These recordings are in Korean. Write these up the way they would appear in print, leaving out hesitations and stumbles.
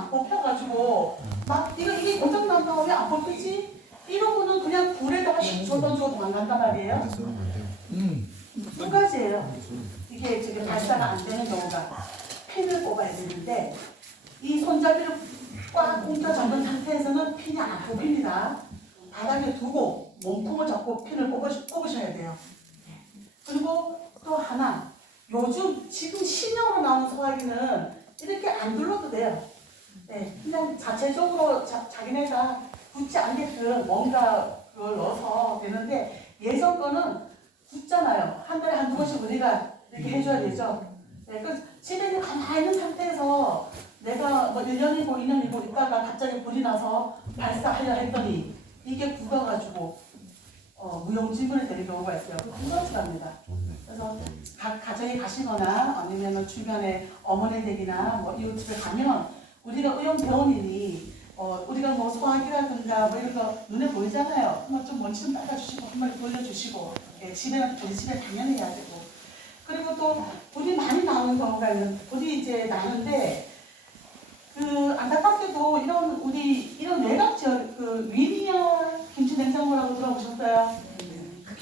안 뽑혀가지고 막 이게 고장 난다고 왜 안 뽑히지? 이러고는 그냥 불에다가 씩 줘도 도망간단 말이에요. 두 가지예요. 이게 지금 발사가 안 되는 경우가 핀을 뽑아야 되는데 이 손잡이를 꽉 꽁쳐 잡은 상태에서는 핀이 안 뽑힙니다. 바닥에 두고 몸통을 잡고 핀을 뽑으셔야 돼요. 그리고 또 하나, 요즘 지금 신형으로 나오는 소화기는 이렇게 안 둘러도 돼요. 네, 그냥 자체적으로 자기네가 굳지 않게끔 뭔가 그걸 넣어서 되는데 예전 거는 굳잖아요. 한 달에 한두 번씩 우리가 이렇게 해줘야 되죠. 네, 그 집에 가만히 있는 상태에서 내가 뭐 1년이고 2년이고 있다가 갑자기 불이 나서 발사하려 했더니 이게 굳어가지고 무용지물이 되는 경우가 있어요. 그렇지랍니다. 그래서 각 가정에 가시거나 아니면 주변에 어머니 댁이나 뭐 이웃집에 가면 우리가 의용병원이니 우리가 뭐 소화기라든가 뭐 이런 거 눈에 보이잖아요. 한번 좀 먼지 좀 닦아주시고 한번 돌려주시고 집에는 우리 집에 당연히 해야 되고 그리고 또 불이 많이 나오는 경우가 있는 불이 이제 나는데 그 안타깝게도 이런 외곽 지역 그 위니아 김치냉장고라고 들어보셨어요?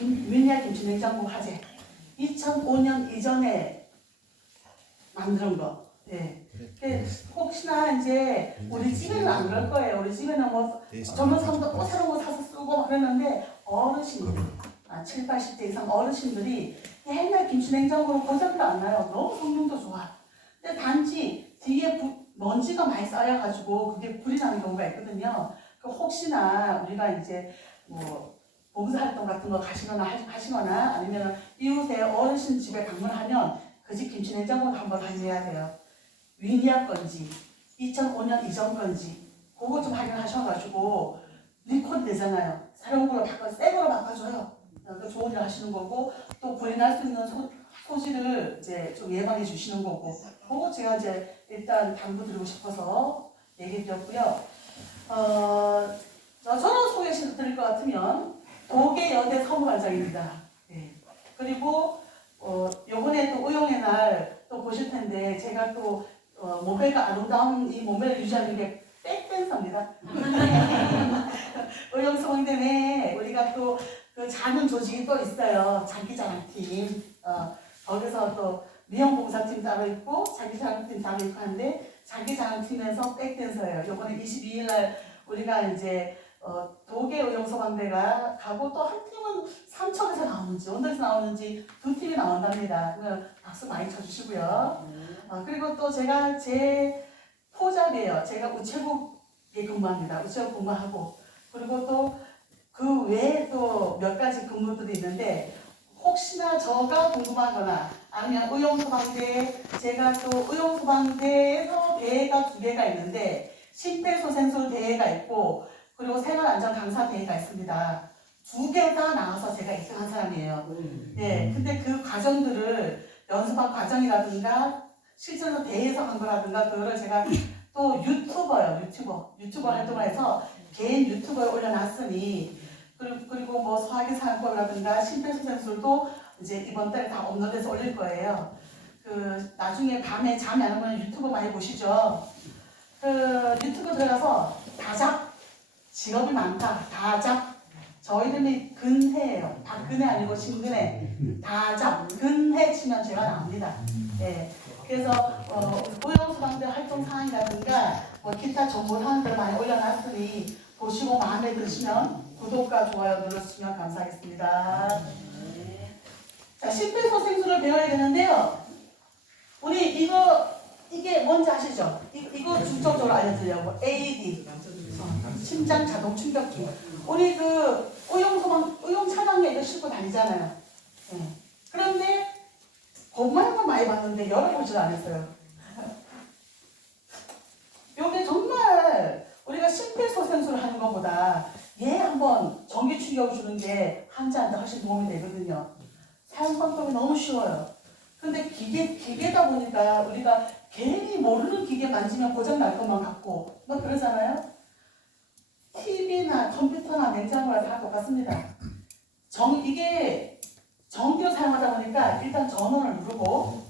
위니아 김치냉장고 화재 2005년 이전에 만든 거. 네. 혹시나 이제 우리 집에는 안 그럴 거예요. 우리 집에는 뭐 저는 또 새로운 거 사서 쓰고 그랬는데 어르신들 7, 80대 이상 어르신들이 옛날 김치냉장고로 고장도 안 나요. 너무 성능도 좋아. 근데 단지 뒤에 먼지가 많이 쌓여가지고 그게 불이 나는 경우가 있거든요. 그 혹시나 우리가 이제 뭐 봉사활동 같은 거 하시거나 아니면 이웃의 어르신 집에 방문하면 그 집 김치냉장고를 한번 확인해야 돼요. 위니아 건지 2005년 이전 건지 그거 좀 확인하셔가지고 리콜 되잖아요. 새로운 걸로 새 거로 바꿔줘요. 좋은 일 하시는 거고 또 불이 날 수 있는 소지를 이제 좀 예방해 주시는 거고 그거 제가 이제 일단 당부드리고 싶어서 얘기 드렸고요. 저는 소개시켜드릴 것 같으면 도계여대 서무관장입니다. 네. 그리고 요번에 또 의용의 날 또 보실 텐데 제가 또 몸매가 아름다운 이 몸매를 유지하는 게 백댄서입니다. 의용소방대 내에 우리가 또 그 작은 조직이 또 있어요. 장기자랑팀. 거기서 또 미용봉사팀 따로 있고 장기자랑팀 따로 있고 하는데 장기자랑팀에서 백댄서예요. 요번에 22일 날 우리가 이제 도계 의용소방대가 가고 또 한 팀은 삼척에서 나오는지 언덕에서 나오는지 두 팀이 나온답니다. 박수 많이 쳐주시고요. 그리고 또 제가 제 포잡이에요. 제가 우체국에 근무합니다. 우체국 근무하고 그리고 또 그 외에 또 몇 가지 근무들이 있는데 혹시나 저가 궁금하거나 아니면 의용소방대 제가 또 의용소방대에서 대회가 2개가 있는데 심폐소생술 대회가 있고 그리고 생활안전 강사 대회가 있습니다. 2개 다 나와서 제가 2등한 사람이에요. 네, 근데 그 과정들을 연습한 과정이라든가 실제로 대회에서 한 거라든가 그거를 제가 또 유튜버 활동을 해서 개인 유튜버에 올려놨으니 그리고 뭐 소화기 사용법이라든가 심폐소생술도 이제 이번 달에 다 업로드해서 올릴 거예요. 그 나중에 밤에 잠이 안 오면 유튜브 많이 보시죠. 그 유튜브 들어가서 다잡 직업이 많다. 다잡 저희 이름이 근혜예요. 박근혜 아니고 신근혜. 다잡 근혜 치면 제가 나옵니다. 네. 그래서 의용소방대 활동 사항이라든가 뭐 기타 정보 사항들을 많이 올려놨으니 보시고 마음에 드시면 구독과 좋아요 눌러주시면 감사하겠습니다. 자, 심폐소생술을 배워야 되는데요. 우리 이게 뭔지 아시죠? 이거 중점적으로 알려드리려고. AED, 심장 자동 충격기. 우리 그 의용 차량에 이거 싣고 다니잖아요. 네. 그런데 그것만 많이 봤는데 열어보질 않았어요. 요게 정말 우리가 심폐소생술을 하는 것보다 얘 한번 전기 충격을 주는 게 환자한테 훨씬 도움이 되거든요. 사용 방법이 너무 쉬워요. 근데 기계다 보니까 우리가 괜히 모르는 기계 만지면 고장 날 것만 같고 막 그러잖아요. TV나 컴퓨터나 냉장고나 다 똑같습니다. 이게 전기로 사용하다 보니까 일단 전원을 누르고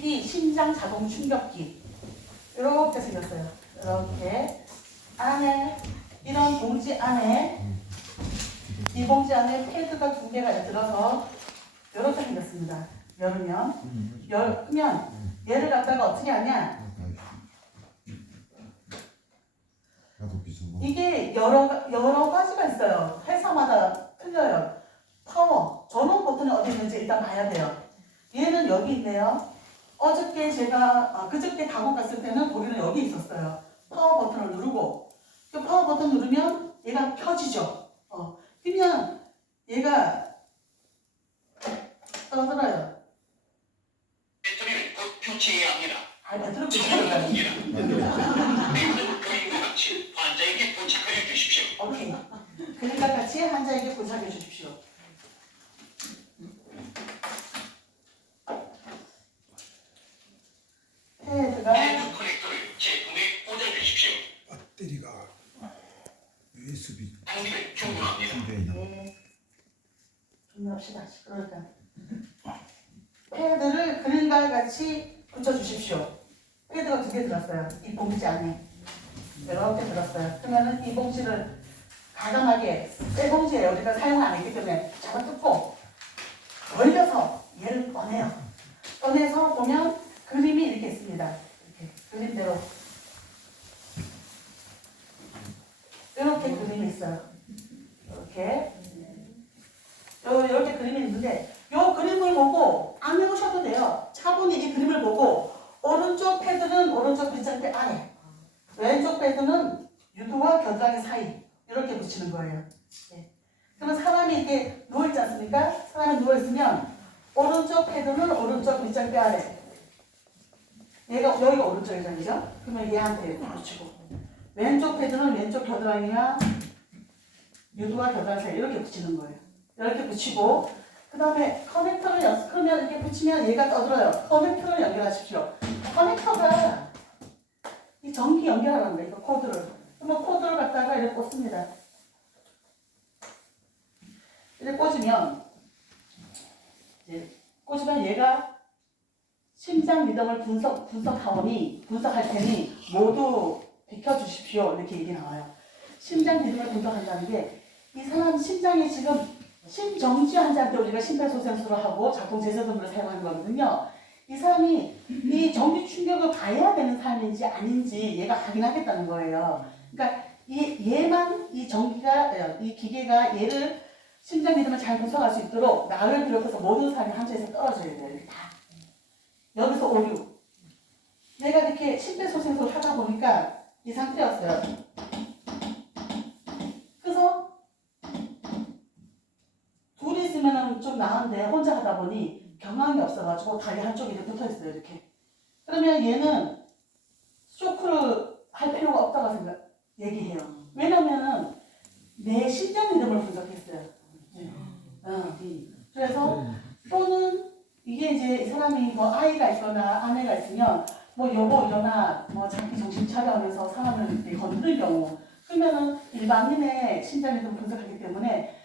CD 심장 자동 충격기 이렇게 생겼어요. 이렇게 안에 이런 봉지 안에 이 봉지 안에 패드가 2개가 들어서 이렇게 생겼습니다. 열면 얘를 갖다가 어떻게 하냐? 이게 여러 가지가 있어요. 회사마다 틀려요. 파워, 전원 버튼이 어디 있는지 일단 봐야 돼요. 얘는 여기 있네요. 어저께 제가 그저께 가공 갔을 때는 거기는 여기 있었어요. 파워 버튼을 누르고 그 파워 버튼 누르면 얘가 켜지죠. 그러면 얘가 떠들어요. 배터리를 곧 교체해야 합니다. 배터리 교체해야 합니다. 그림과 같이 환자에게 부착해 주십시오. 오케이. 그림과 같이 환자에게 부착해 주십시오. 패드가 패드 커넥터를 제품에 꽂아 주십시오. 배터리가 USB 당기를 충분합니다. 네. 정리합시다. 그러니까 패드를 그림과 같이 붙여주십시오. 패드가 2개 들었어요. 이 봉지 안에 이렇게 들었어요. 그러면은 이 봉지를 가감하게 새 봉지에 우리가 사용 안 했기 때문에 잡아 뜯고 벌려서 얘를 꺼내요. 꺼내서 보면 그림이 이렇게 있습니다. 이렇게 그림대로 이렇게 그림이 있어요. 이렇게 그림이 있는데 이 그림을 보고 안 외우셔도 돼요. 차분히 이 그림을 보고 오른쪽 패드는 오른쪽 빗장대 아래, 왼쪽 패드는 유두와 겨드랑이 사이 이렇게 붙이는 거예요. 네. 그러면 사람이 이렇게 누워있지 않습니까? 사람이 누워있으면 오른쪽 패드는 오른쪽 빗장대 아래, 여기가 오른쪽이잖아요. 그죠? 그러면 얘한테 붙이고 왼쪽 패드는 왼쪽 겨드랑이와 유두와 겨드랑이 사이 이렇게 붙이는 거예요. 이렇게 붙이고 그 다음에 커넥터를 그러면 이렇게 붙이면 얘가 떠들어요. 커넥터를 연결하십시오. 커넥터가 이 전기 연결하는 거예요. 이거 코드를. 그러면 코드를 갖다가 이렇게 꽂습니다. 이렇게 꽂으면 얘가 심장 리듬을 분석할 테니 모두 비켜주십시오. 이렇게 얘기 나와요. 심장 리듬을 분석한다는 게 이 사람 심장이 지금 심정지 환자한테 우리가 심폐소생술을 하고 자동 제세동물을 사용하는 거거든요. 이 사람이 이 전기 충격을 가해야 되는 사람인지 아닌지 얘가 확인하겠다는 거예요. 그러니까 얘만 이 기계가 얘를 심장 리듬을 잘 분석할 수 있도록 나를 비롯해서 모든 사람이 한자에서 떨어져야 돼요. 이렇게 다. 여기서 오류. 내가 이렇게 심폐소생술을 하다 보니까 이 상태였어요. 그래서 둘이 있으면 좀 나은데 혼자 하다 보니 경황이 없어가지고 다리 한쪽이 이렇게 붙어있어요. 이렇게. 그러면 얘는 쇼크를 할 필요가 없다고 얘기해요. 왜냐면은 내 심장 리듬을 분석했어요. 그래서 또는 이게 이제 이 사람이 뭐 아이가 있거나 아내가 있으면 뭐 여보 일어나 뭐 자기 정신 차려 하면서 사람을 이렇게 건드릴 경우 그러면은 일반인의 심장 리듬을 분석하기 때문에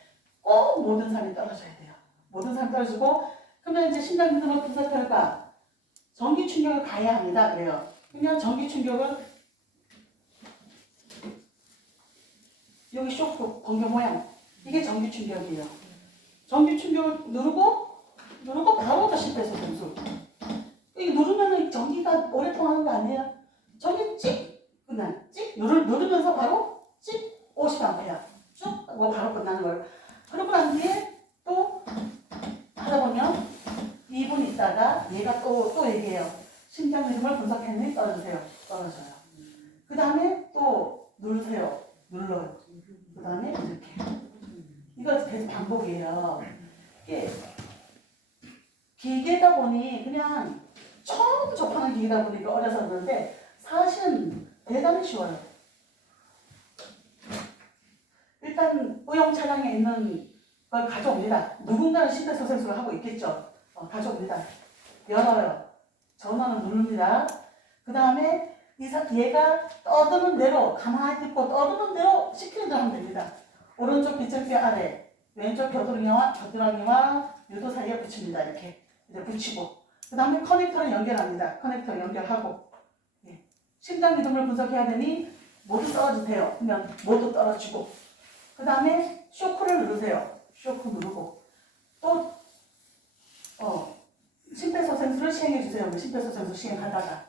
꼭 모든 사람이 떨어져야 돼요. 모든 사람이 떨어지고 그러면 이제 심장 리듬을 분석 결과 전기 충격을 가해야 합니다. 그래요. 그러면 전기 충격을 여기 쇼크 번개 모양 이게 전기 충격이에요. 전기 충격을 누르고 바로 더 심폐소생술. 이게 누르면은 전기가 오랫동안 하는 거 아니에요? 전기 그냥 누르면서 바로 50A 쭉 바로 끝나는 거예요. 그러고 난 뒤에 또 하다 보면 2분 있다가 얘가 또 얘기해요. 심장 리듬을 분석했는데 떨어져요. 그 다음에 또 눌러요. 그 다음에 이렇게. 이거 계속 반복이에요. 이게 기계다 보니 그냥 처음 접하는 기계다 보니까 어려서 그러는데 사실은 대단히 쉬워요. 일단 의용 차량에 있는 걸 가져옵니다. 누군가는 심폐소생술을 하고 있겠죠. 가져옵니다. 열어요. 전원을 누릅니다. 그 다음에 얘가 떠드는 대로 가만히 있고 떠드는 대로 시키는 대로 하면 됩니다. 오른쪽 빗장대 아래, 왼쪽 겨드랑이와 유도 사이에 붙입니다. 이렇게 붙이고 그 다음에 커넥터를 연결합니다. 커넥터 연결하고 예. 심장 리듬을 분석해야 되니 모두 떨어지세요. 그러면 모두 떨어지고 그 다음에 쇼크를 누르세요. 쇼크 누르고 또 심폐소생술을 시행해주세요. 심폐소생술 시행하다가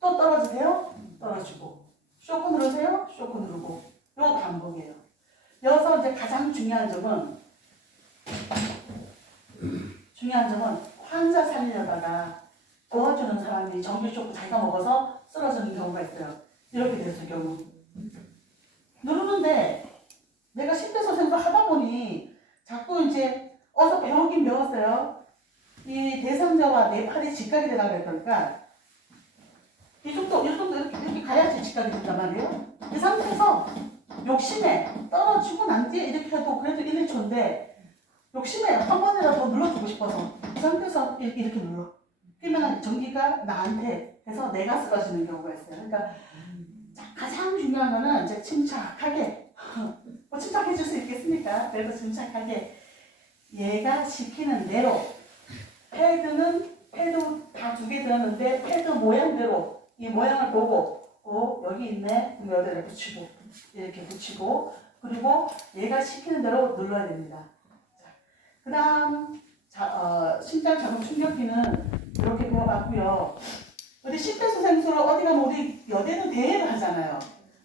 또 떨어지세요. 떨어지고 쇼크 누르세요. 쇼크 누르고 요 반복이에요. 여기서 이제 가장 중요한 점은 환자 살리려다가 도와주는 사람이 전기 쇼크 자기가 먹어서 쓰러지는 경우가 있어요. 이렇게 됐을 경우 누르는데 내가 심폐소생술 하다 보니 자꾸 이제 어서 배우긴 배웠어요. 이 대상자와 내 팔이 직각이 되라 그러니까 이 정도 이렇게 가야지 직각이 된단 말이에요. 이 상태에서 욕심에 떨어지고 난 뒤에 이렇게 해도 그래도 1, 2초인데 욕심에 한 번이라도 눌러주고 싶어서 이 상태에서 이렇게 눌러. 그러면 전기가 나한테 해서 내가 쓰러지는 경우가 있어요. 그러니까 가장 중요한 거는 이제 침착하게 뭐 침착해질 수 있겠습니까? 그래도 침착하게 얘가 시키는 대로 패드 다 2개 들었는데 패드 모양대로 이 모양을 보고 여기 있네. 그럼 여기다 붙이고 이렇게 붙이고 그리고 얘가 시키는 대로 눌러야 됩니다. 그 다음 심장 자동 충격기는 이렇게 배워봤고요. 우리 심폐소생술을 어디 가면 우리 여대는 대회를 하잖아요.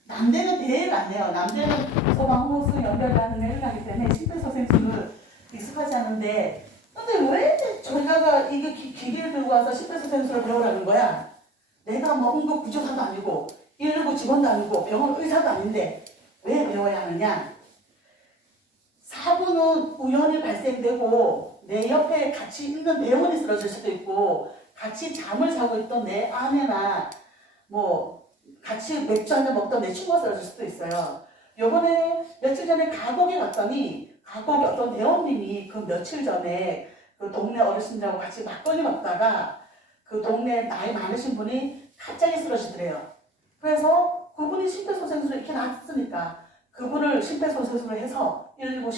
남대는 대회를 안 해요. 남대는 소방호수 연결하는 걸 하기 때문에 심폐소생술을 익숙하지 않은데 근데 왜 저희가 이게 기계를 들고 와서 심폐소생술을 배우라는 거야? 내가 뭐 응급구조사도 아니고 119 직원도 아니고 병원 의사도 아닌데 왜 배워야 하느냐? 사고는 우연히 발생되고 내 옆에 같이 있는 대원이 쓰러질 수도 있고 같이 잠을 자고 있던 내 아내나 뭐 같이 맥주 한잔 먹던 내 친구가 쓰러질 수도 있어요. 요번에 며칠 전에 가곡에 갔더니 가곡에 어떤 대원님이 그 며칠 전에 그 동네 어르신들하고 같이 막걸리 먹다가 그 동네 나이 많으신 분이 갑자기 쓰러지더래요. 그래서 그분이 심폐소생술을 이렇게 놨으니까 그분을 심폐소생술을 해서 119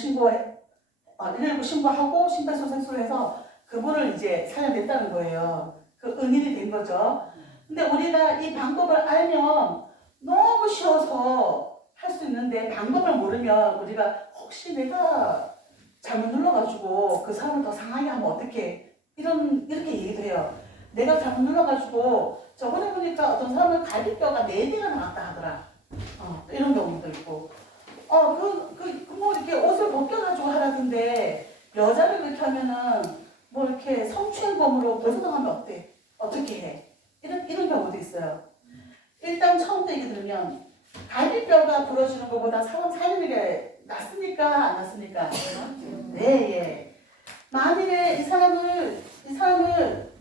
신고하고 심폐소생술을 해서 그분을 이제 살려냈다는 거예요. 그 은인이 된 거죠. 근데 우리가 이 방법을 알면 너무 쉬워서 할 수 있는데 방법을 모르면 우리가 혹시 내가 잘못 눌러가지고 그 사람을 더 상하게 하면 어떡해 이렇게 얘기도 해요. 내가 잘못 눌러가지고 저번에 보니까 어떤 사람은 갈비뼈가 4개가 나왔다 하더라. 이런 경우도 있고 뭐 이렇게 옷을 벗겨가지고 하라던데 여자를 그렇게 하면은 뭐 이렇게 성추행범으로 고소당하면 어때? 어떻게 해? 이런 경우도 있어요. 일단 처음부터 얘기 들으면 갈비뼈가 부러지는 것보다 사람 살리는 게 낫습니까? 안 낫습니까? 네, 예. 만일에 이 사람을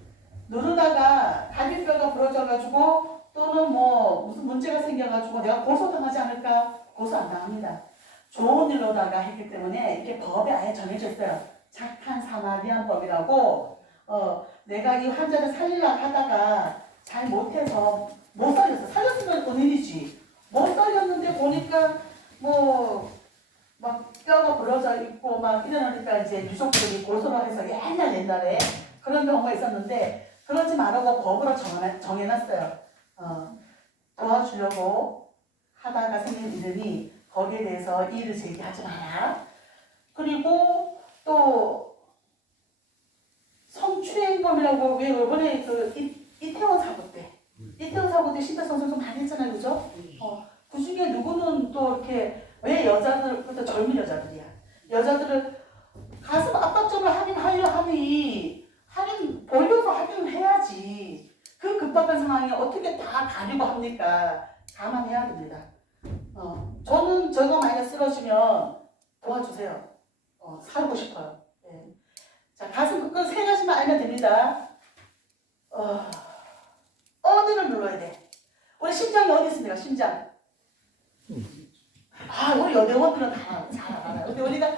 누르다가 갈비뼈가 부러져가지고 또는 뭐 무슨 문제가 생겨가지고 내가 고소당하지 않을까? 고소 안 당합니다. 좋은 일로다가 했기 때문에 이게 법에 아예 정해져 있어요. 착한 사마리안 법이라고 내가 이 환자를 살리려고 하다가 잘 못해서 못 살렸어. 살렸으면 은인이지. 못 살렸는데 보니까 뭐 막 뼈가 부러져 있고 막 이러니까 이제 유족들이 고소를 해서 옛날에 그런 경우가 있었는데 그러지 말라고 법으로 정해놨어요. 도와주려고 하다가 생긴 일이니 거기에 대해서 이의를 제기하지 마라. 그리고 또 성추행범이라고 왜 이번에 그 이태원 사고 때 심폐소생술 많이 했잖아요, 그죠? 그 중에 누구는 또 이렇게 왜 여자들, 그것도 젊은 여자들이야. 여자들을 가슴 압박점을 하려 하니 보려서 하긴 해야지. 그 급박한 상황에 어떻게 다 가려고 합니까? 감안해야 됩니다. 저는 저거 만약 쓰러지면 도와주세요. 살고 싶어요. 네. 자, 가슴 그 3가지만 알면 됩니다. 어디를 눌러야 돼? 우리 심장이 어디 있습니까? 심장. 우리 여대원들은 다 잘 알아요. 근데 우리가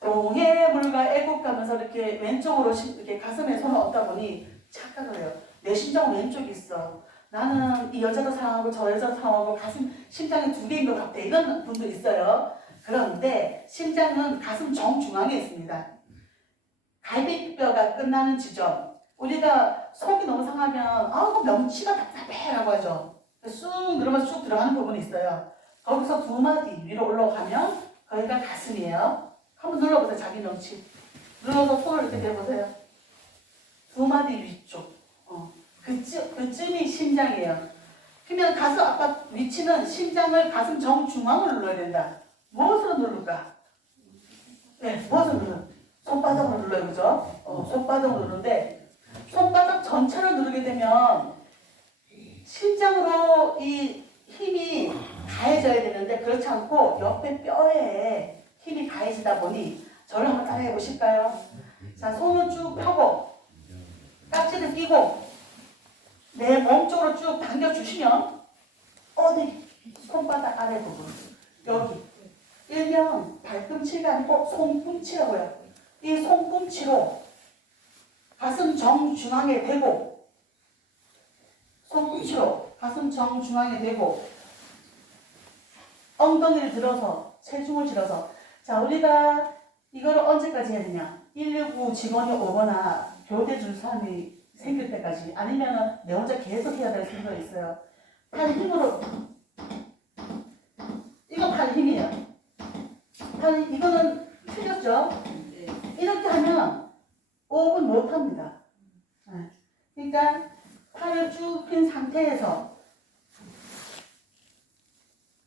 동해물과 애국가면서 이렇게 왼쪽으로 이렇게 가슴에 손을 얹다 보니 착각을 해요. 내 심장은 왼쪽이 있어. 나는 이 여자도 사랑하고 저 여자도 사랑하고 심장이 2개인 것 같아. 이런 분도 있어요. 그런데 심장은 가슴 정중앙에 있습니다. 갈비뼈가 끝나는 지점. 우리가 속이 너무 상하면 아우 명치가 답답해라고 하죠. 쑥 누르면서 쭉 들어가는 부분이 있어요. 거기서 두 마디 위로 올라가면 거기가 가슴이에요. 한번 눌러보세요. 자기 명치. 눌러서 손을 이렇게 대보세요. 두 마디 위쪽. 그쯤이 심장이에요. 그러면 가슴 아빠 위치는 심장을 가슴 정중앙을 눌러야 된다. 무엇으로 누를까? 네, 무엇으로 눌러? 손바닥으로 눌러요, 그죠? 손바닥으로 누르는데 손바닥 전체를 누르게 되면 심장으로 이 힘이 가해져야 되는데 그렇지 않고 옆에 뼈에 힘이 가해지다 보니 저를 한번 따라해 보실까요? 자, 손을 쭉 펴고 깍지를 끼고 내 몸 쪽으로 쭉 당겨주시면 어디? 손바닥 아래 부분 여기 일명 발꿈치가 아니고 손꿈치라고요. 이 손꿈치로 가슴 정중앙에 대고 손꿈치로 가슴 정중앙에 대고 엉덩이를 들어서 체중을 실어서 자 우리가 이거를 언제까지 해야 되냐 119 직원이 오거나 교대 줄 사람이 생길 때까지 아니면 내 혼자 계속 해야 될 필요가 있어요. 팔 힘으로 이거 팔 힘이에요. 팔 이거는 틀렸죠? 이렇게 하면 5분 못합니다. 그러니까 팔을 쭉 핀 상태에서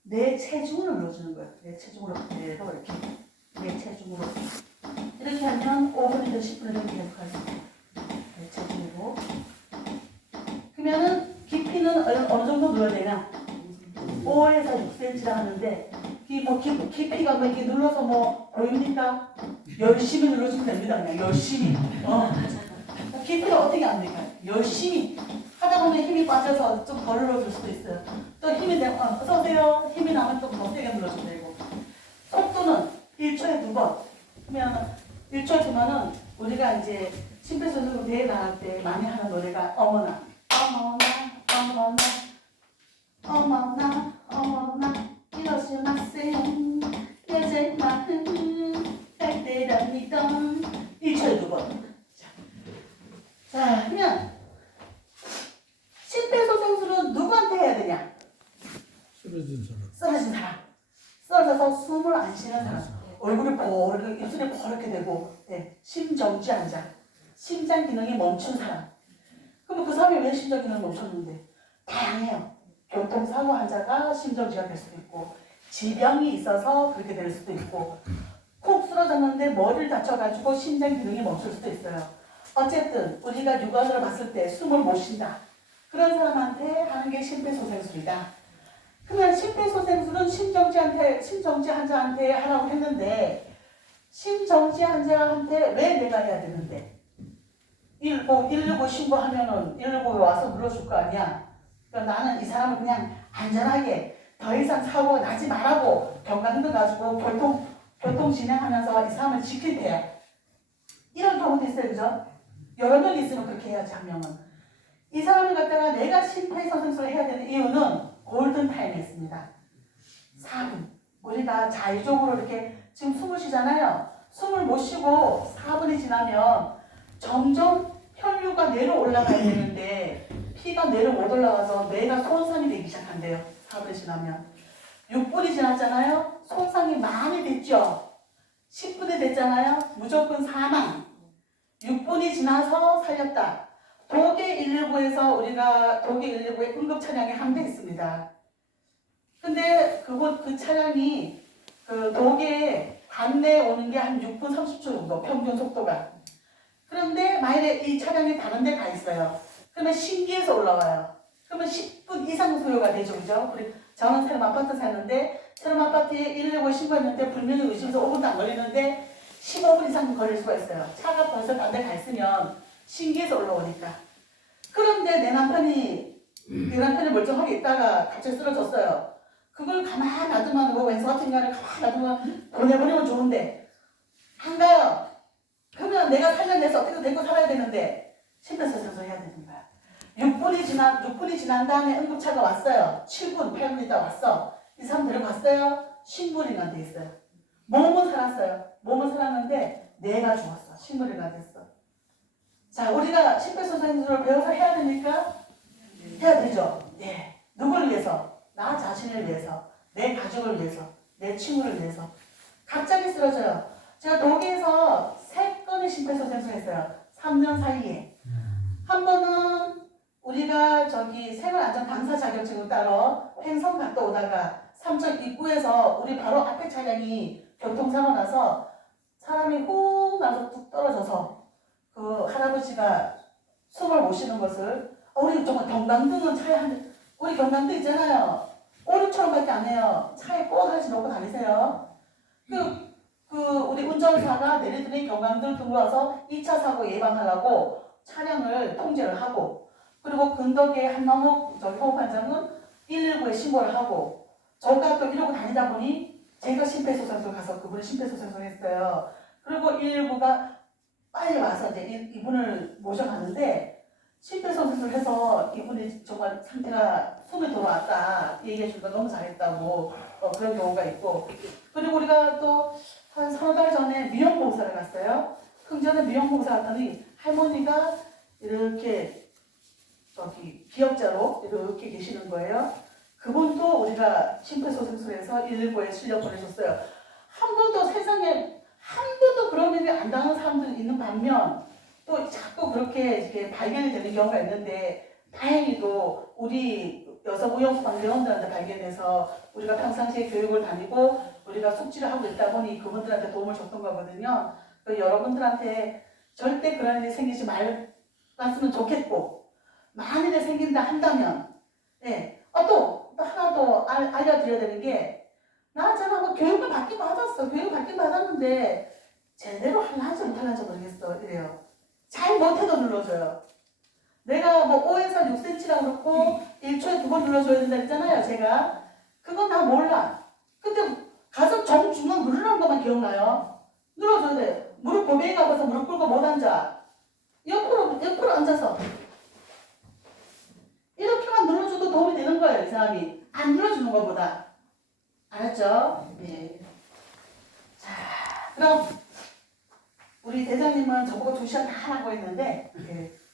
내 체중을 눌러주는 거예요. 내 체중으로 그대로 이렇게 내 체중으로 이렇게 하면 5분에서 10분을 계속 할 수 있어요. 내 체중으로 그러면은 깊이는 어느 정도 눌러야 되냐 5에서 6cm라 하는데 깊이가 뭐 이렇게 눌러서 뭐 보입니까? 열심히 눌러주면 됩니다. 그냥 열심히 깊이를 어떻게 합니까? 열심히 하다 보면 힘이 빠져서 좀 덜 눌러줄 수도 있어요. 또 힘이 되면 어서 오세요. 힘이 나면 좀 더 세게 눌러주면 되고 속도는 1초에 2번 그러면 1초에 2번은 우리가 이제 심폐소생술 대회 나갈 때 많이 하는 노래가 어머나 어머나 어머나 어머나 이러지 마세요 여자의 마음은 갈대랍니다 1초에 2번 자 그러면 심폐소생술은 누구한테 해야 되냐 쓰러진 사람 쓰러져서 숨을 안 쉬는 사람 얼굴이 보르게 입술이 버렇게 되고 심정지 환자 심장 기능이 멈춘 사람 그럼 그 사람이 왜 심장 기능이 멈췄는데 다양해요. 교통사고 환자가 심정지가 될 수도 있고 지병이 있어서 그렇게 될 수도 있고 콕 쓰러졌는데 머리를 다쳐가지고 심장 기능이 멈출 수도 있어요. 어쨌든 우리가 육안으로 봤을 때 숨을 못 쉰다. 그런 사람한테 하는 게 심폐소생술이다. 그러면 심폐소생술은 심정지 환자한테 하라고 했는데 심정지 환자한테 왜 내가 해야 되는데 119 신고하면은 119에 와서 눌러줄 거 아니야. 그러니까 나는 이 사람을 그냥 안전하게 더 이상 사고가 나지 말라고 경각도 가지고 교통 진행하면서 이 사람을 지킬 때 이런 경우도 있어요. 그죠? 여러 명이 있으면 그렇게 해야지 한 명은. 이 사람을 갖다가 내가 심폐소생술을 해야 되는 이유는 골든타임이 있습니다. 4분. 우리가 자의적으로 이렇게 지금 숨을 쉬잖아요. 숨을 못 쉬고 4분이 지나면 점점 혈류가 내려 올라가야 되는데 피가 내려 못 올라가서 뇌가 손상이 되기 시작한대요. 4분이 지나면 6분이 지났잖아요. 손상이 많이 됐죠. 10분이 됐잖아요. 무조건 사망. 6분이 지나서 살렸다. 독일 119에서 우리가 독일 119에 응급 차량이 한 대 있습니다. 근데 그 차량이 그 독일에 관내에 오는 게 한 6분 30초 정도 평균 속도가. 그런데 만약에 이 차량이 다른 데 가 있어요. 그러면 신기해서 올라와요. 그러면 10분 이상 소요가 되죠. 그죠? 저는 새로운 아파트 사는데 새로운 아파트에 119에 신고했는데 불명예 의심해서 5분도 안 걸리는데 15분 이상 걸릴 수가 있어요. 차가 벌써 다른 데 가 있으면 신기해서 올라오니까. 그런데 내 남편이 멀쩡하게 있다가 갑자기 쓰러졌어요. 그걸 가만히 놔두면 뭐 왼손 같은 거를 가만히 놔두면 보내버리면 좋은데 안 가요. 그러면 내가 살려내서 어떻게 데리고 살아야 되는데 심폐소생술 해야 되는 거야. 6분이 지난 다음에 응급차가 왔어요. 7분, 8분 있다 왔어. 이 사람 데려갔어요. 식물인간 돼 있어요. 몸은 살았어요. 몸은 살았는데 뇌가 죽었어. 식물인간 됐어. 자, 우리가 심폐소생술을 배워서 해야 됩니까? 해야 되죠. 네. 누구를 위해서? 나 자신을 위해서, 내 가족을 위해서, 내 친구를 위해서. 갑자기 쓰러져요. 제가 독일에서 3건의 심폐소생술 했어요. 3년 사이에. 한 번은 우리가 저기 생활안전 당사 자격증을 따러 횡성 갔다 오다가 삼척 입구에서 우리 바로 앞에 차량이 교통사고 나서 사람이 훅 나서 뚝 떨어져서 그 할아버지가 숨을 못 쉬는 것을 우리 정말 경광등은 차에 우리 경광등 있잖아요. 오른처럼밖에 안 해요. 차에 꼭 하나씩 놓고 다니세요. 우리 운전사가 내리더니 경광등 들고 와서 2차 사고 예방하려고 차량을 통제를 하고 그리고 근덕에 한남욱 형판장은 119에 신고를 하고 저가 또 이러고 다니다 보니 제가 심폐소생술 가서 그분을 심폐소생술 했어요. 그리고 119가 빨리 와서 이제 이분을 모셔가는데 심폐소생술 해서 이분이 정말 상태가 숨이 돌아왔다 얘기해 주니까 너무 잘했다고 그런 경우가 있고 그리고 우리가 또 한 3달 전에 미용봉사를 갔어요. 흥전에 미용봉사 갔더니 할머니가 이렇게 저기 기역자로 이렇게 계시는 거예요. 그분도 우리가 심폐소생술에서 119에 실려 보내줬어요. 한 번도 세상에 한 번도 그런 일이 안 당한 사람들이 있는 반면 또 자꾸 그렇게 이렇게 발견이 되는 경우가 있는데 다행히도 우리 여성 의용소 방대원들한테 발견해서 우리가 평상시에 교육을 다니고 우리가 숙지를 하고 있다 보니 그분들한테 도움을 줬던 거거든요. 여러분들한테 절대 그런 일이 생기지 말았으면 좋겠고 만일에 생긴다 한다면 또 하나 더 알려드려야 되는 게 나 제가 뭐 교육을 받긴 받았어. 교육을 받긴 받았는데 제대로 할란지 못할란지 모르겠어. 이래요. 잘 못해도 눌러줘요. 내가 뭐 5에서 6cm라고 그렇고 1초에 2번 눌러줘야 된다 했잖아요. 제가 그건 나 몰라. 근데 가서 정중앙 누르는 것만 기억나요. 눌러줘야 돼. 무릎 고개에 가봐서 무릎 꿇고 못 앉아. 옆으로 앉아서 이렇게만 눌러줘도 도움이 되는 거예요. 이 사람이 안 눌러주는 것보다. 알았죠? 네. 자, 그럼 우리 대장님은 저보고 2시간 다 하라고 했는데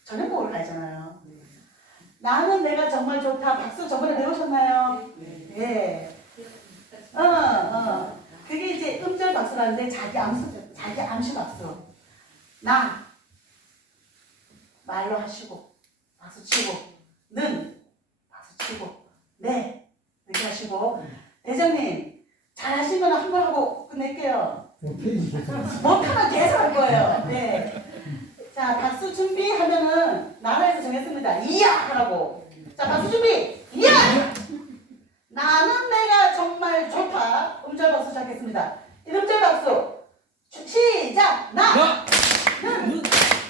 저녁 먹으러 가잖아요. 나는 내가 정말 좋다. 박수 저번에 배우셨나요? 네. 그게 이제 음절 박수라는데 자기 암시 박수. 나 말로 하시고 박수 치고 는 박수 치고 네 이렇게 하시고 대장님 잘하시면 한 번 하고 끝낼게요. 못하면 계속 할 거예요. 네. 자, 박수 준비하면은 나라에서 정했습니다. 이야! 하라고. 자, 박수 준비! 이야! 나는 내가 정말 좋다. 음절 박수 시작했습니다. 이 음절 박수. 시작! 나는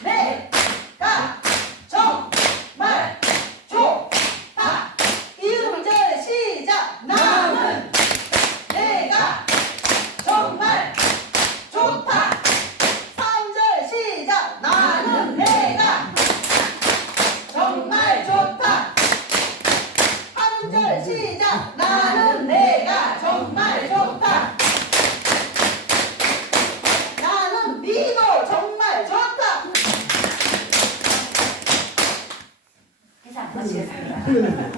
내가 정말 좋다. 이 음절 시작! 나는 내가 정말 좋다. 3절 시작! 나는 내가 정말 좋다. 3절 시작! 나는 내가 정말 좋다. 나는 니도 정말 좋다. 이상 마치겠습니다.